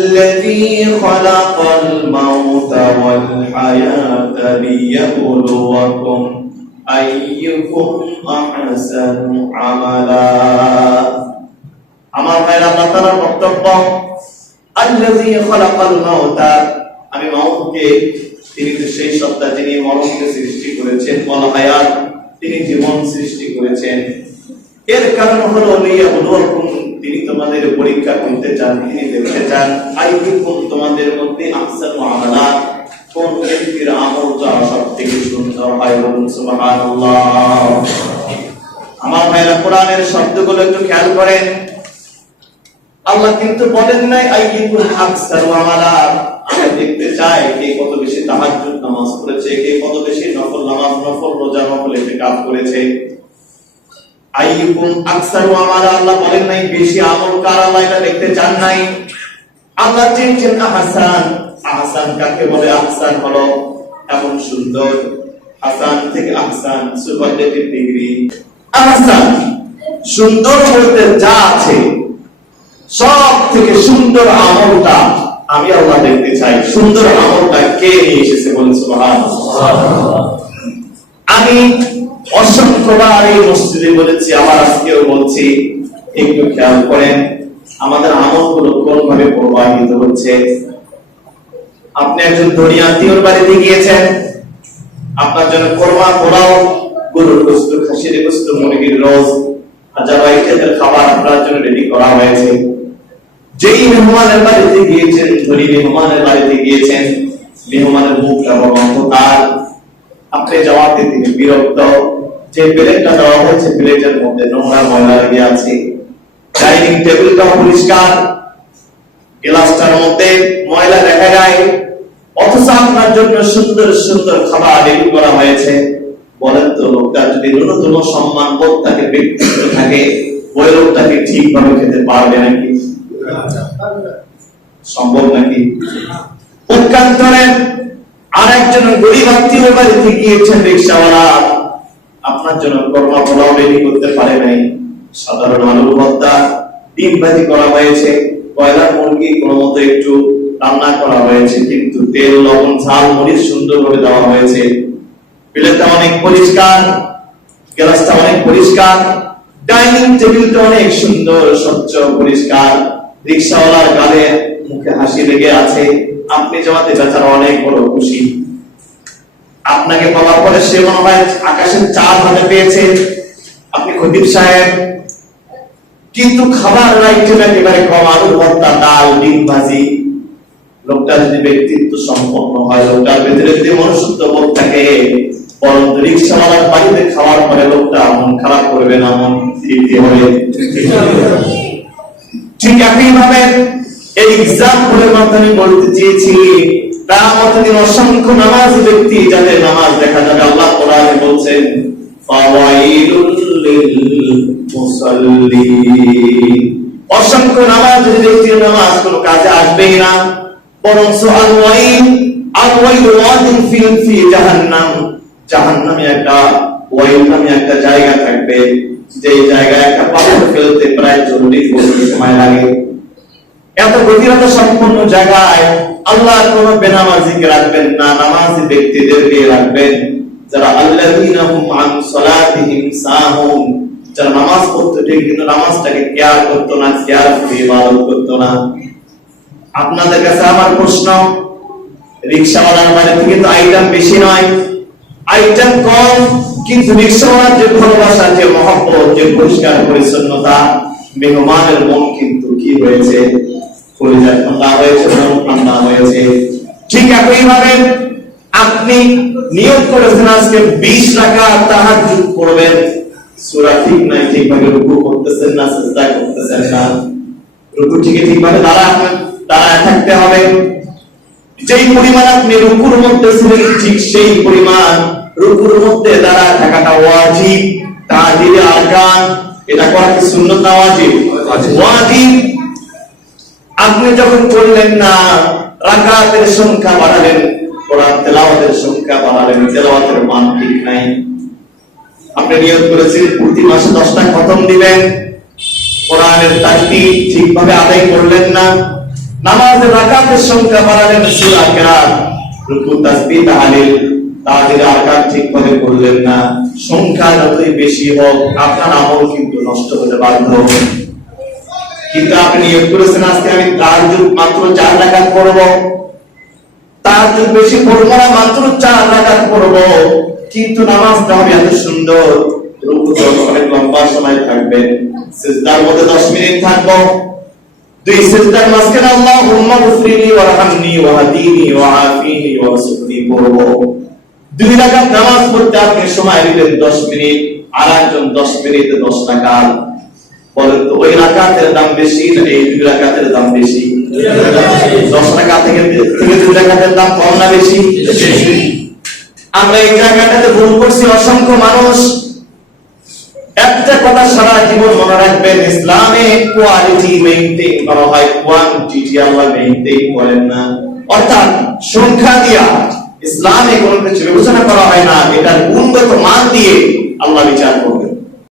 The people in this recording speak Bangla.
الذي خلق الموت والحياة ليبلوكم أيكم أحسن عملا আমার ভাইরা আল্লাহ তাআলার বক্তব্য আল্লাযী খালাকাল মাউতা আমি মাউতকে তিনি তো সেই সত্তা যিনি মরণকে সৃষ্টি করেছেন ওয়াল হায়াত তিনি জীবন সৃষ্টি করেছেন এর কারণ হলো লিয়াবলুয়াকুম তিনি তোমাদের পরীক্ষা করতে চান, তিনি দেখতে চান আইকুম তোমাদের মধ্যে আহসানু আমালা কোন ব্যক্তির আমলটা সব থেকে সুন্দর হয় বলুন সুবহানাল্লাহ। আমার ভাইরা, কোরআনের শব্দগুলো একটু খেয়াল করেন। আল্লাহ কিন্তু বলেন নাই আইকুম আকসারু আমালা আমরা দেখতে চাই কে কত বেশি তাহাজ্জুদ নামাজ পড়েছে, কে কত বেশি নফল নামাজ, নফল রোজা নফল ইতিকাফ করেছে। আইয়ুকুম আকসারু আল্লাহ বলেন নাই, বেশি আমল কার আল্লাহ এটা দেখতে চান নাই? আল্লাহ আহসান। আহসান কাকে বলে? আহসান হলো এমন সুন্দর। হাসান থেকে আহসান সুপারলেটিভ ডিগ্রি। আহসান, সুন্দর বলতে যা আছে, সব থেকে সুন্দর আমলটা আমি আল্লাহ দেখতে চাই। সুন্দর আমলটা কে নিয়ে এসেছে বলে অসংখ্যবার এই মসজিদে বলেছি আবার আজকেও বলছি একটু খেয়াল করেন, আমাদের আমলগুলো কোন ভাবে প্রবাহিত হচ্ছে? আপনি একজন ধনী আত্মীয়র বাড়িতে গিয়েছেন, আপনার জন্য কোরমা, পোলাও, গরুর গোস্ত, খাসির গোস্ত, মুরগির রোজ, হাজার আইটেমের খাবার আপনার জন্য রেডি করা হয়েছে। যেই মেহমানের বাড়িতে গিয়েছেন, ধনী মেহমানের বাড়িতে গিয়েছেন, মেহমানের মুখটা বড় অন্ধকার। আপনি যাওয়াতে তিনি বিরক্ত। যে প্লেটটা দেওয়া হয়েছে, প্লেটের মধ্যে নোংরা ময়লা লেগে আছে। ডাইনিং টেবিলটা পরিষ্কার। গ্লাসটার মধ্যে ময়লা দেখা যায়। অথচ আপনার জন্য সুন্দর সুন্দর খাবার রেডি করা হয়েছে। বলেন তো, লোকটা যদি ন্যূনতম সম্মান বোধ থাকে ব্যক্তিত্ব থাকে, ওই লোকটাকে ঠিকভাবে খেতে পারবে নাকি? সম্ভব নাকি? পক্ষান্তরে আর একজন গরিব আত্মীয় বাড়িতে গিয়েছেন রিক্সাওয়ালা। আপনার জন্য কর্মা পোলাও রেডি করতে পারে নাই। সাধারণ আলু ভর্তা ডিম ভাজি করা হয়েছে। কয়লার মুরগি কোনো মতো একটু রান্না করা হয়েছে, কিন্তু তেল, লবণ, ঝাল, মরিচ সুন্দরভাবে দেওয়া হয়েছে। প্লেটটা অনেক পরিষ্কার, গ্লাসটা অনেক পরিষ্কার, ডাইনিং টেবিলটা অনেক সুন্দর, স্বচ্ছ, পরিষ্কার। রিক্সাওয়ালার গালে মুখে হাসি লেগে আছে। আপনি জমাতে বেচারা অনেক বড় খুশি। আপনাকে বলার পরে সে মনে হয় আকাশের চার হাতে পেয়েছে। আপনি খতিব সাহেব, কিন্তু খাবার আইটেম একেবারে কম আলুর ভর্তা, ডাল, ডিম ভাজি। লোকটা যদি ব্যক্তিত্ব সম্পন্ন হয়, লোকটার ভেতরে যদি মনুষ্যত্ব বোধ থাকে, বরং রিক্সাওয়ালার বাড়িতে খাওয়ার পরে লোকটা মন খারাপ করবে না, মন তৃপ্তি হবে। ঠিক এই এক্সাম্পলের মাধ্যমে বলতে চেয়েছি তার মতো দিন অসংখ্য নামাজ ব্যক্তি যাদের নামাজ দেখা যাবে। আল্লাহ কোরআনে বলছেন অসংখ্য নামাজ ব্যক্তির নামাজ কোনো কাজে আসবেই না বরং যে জায়গায় একটা পাথর ফেলতে প্রায় চল্লিশ সময় লাগে। এত গভীরতা সম্পন্ন জায়গায় আল্লাহ কোন বেনামাজিকে রাখবেন না, নামাজি ব্যক্তিদেরকে রাখবেন। যারা সাহুন, যারা নামাজ পড়তো ঠিক, কিন্তু নামাজটাকে কেয়ার করতো না, কেয়ার করে করতো না। আপনাদের কাছে আমার প্রশ্ন, রিক্সাওয়ালার থেকে তো আইটেম বেশি নয়। আইটেম কম, কিন্তু রিক্সাওয়ালার যে ভালোবাসা, যে মহব্বত, যে পরিষ্কার পরিচ্ছন্নতা মেহমানের মন কিন্তু কি হয়েছে? কলিজা ঠান্ডা হয়েছে ঠান্ডা হয়েছে ঠিক একইভাবে আপনি নিয়োগ করেছেন আজকে বিশ টাকা তাহাজ্জুদ পড়বেন। সূরা ঠিক নাই, ঠিকভাবে রুকু করতেছেন না, সিজদা করতেছেন না। রুকু ঠিক ঠিকভাবে দাঁড়া, দাঁড়ায় থাকতে হবে। যেই পরিমাণ আপনি রুকুর মধ্যে ছিলেন, ঠিক সেই পরিমাণ রুকুর মধ্যে দাঁড়ায় থাকাটা ওয়াজিব। তাজির আরকান, এটা করা কি সুন্নত না ওয়াজিব? ওয়াজিব। আপনি যখন করলেন না, রাকাতের সংখ্যা বাড়ালেন, কোরআন তেলাওয়াতের সংখ্যা বাড়ালেন, তেলাওয়াতের মান ঠিক নাই। আপনি নিয়োগ করেছেন, প্রতি মাসে দশটা খতম দিবেন। কোরআনের তাকতি ঠিকভাবে আদায় করলেন না। নামাজের রাকাতের সংখ্যা বাড়ালেন, সূরা কেরাত, রুকু, তাসবিহ, তাহলিল তাদের আকার ঠিক করে করলেন না। সংখ্যা যতই বেশি হোক, আপনার আমল কিন্তু নষ্ট হতে বাধ্য কিন্তু আপনি নিয়োগ করেছেন, আজকে আমি তার যুগ মাত্র চার রাকাত পড়ব। তার যুগ বেশি পড়ব না, মাত্র চার রাকাত পড়ব। কিন্তু নামাজটা হবে এত সুন্দর। অনেক লম্বা সময় সিজদার মধ্যে 10 মিনিট থাকব। দুই সিজদার মাঝখানে আল্লাহুম্মা গফিরলি ওয়ারহামনি ওয়াহদিনি ওয়াআফিনি ওয়ারযুকনি পড়ব। দুই রাকাত নামাজ পড়তে আপনি সময় দিবেন 10 মিনিট, আর একজন 10 মিনিটে 10 রাকাত। বলেন ওই রাকাতের দাম বেশি এই দুই রাকাতের দাম বেশি? দশ টাকা থেকে দুই রাকাতের দাম কম না বেশি? আমরা এই ভুল করছি, অসংখ্য মানুষ। একটা কথা সারা জীবন মনে রাখবেন, ইসলামে কোয়ালিটি করা হয় কোয়ান্টিটি আল্লাহ মেইনটেইন করেন না। অর্থাৎ সংখ্যা দিয়া ইসলামে কোনো কিছু বিবেচনা করা হয় না, এটার গুণ